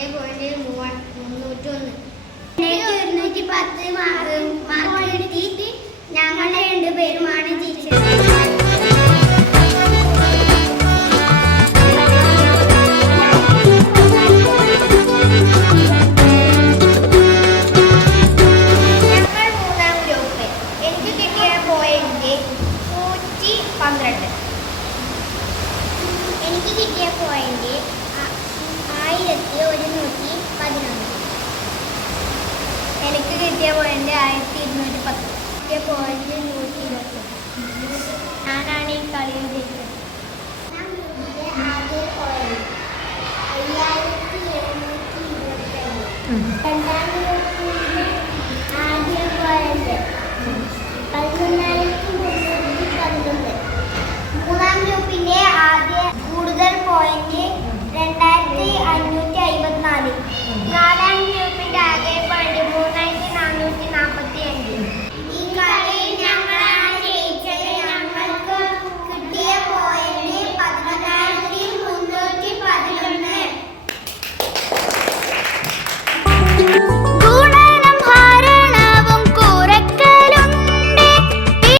എന്റെ പോയിന്റ് മുന്നൂറ്റൊന്ന് രണ്ടായിരത്തി ഒരുന്നൂറ്റി പത്ത് മാർക്ക് ആയിരത്തി ഒരുന്നൂറ്റി പതിനൊന്ന്. എനിക്ക് കിട്ടിയ പോയിന്റ് ആയിരത്തി ഇരുന്നൂറ്റി പത്ത് കിട്ടിയ പോയിന്റ് നൂറ്റി ഇരുപത്തി ഞാനാണ് ഈ കളിയിൽ ജയിച്ചത് ആദ്യ പോയിന്റ് അയ്യായിരത്തി എഴുന്നൂറ്റി ഇരുപത്തി രണ്ട്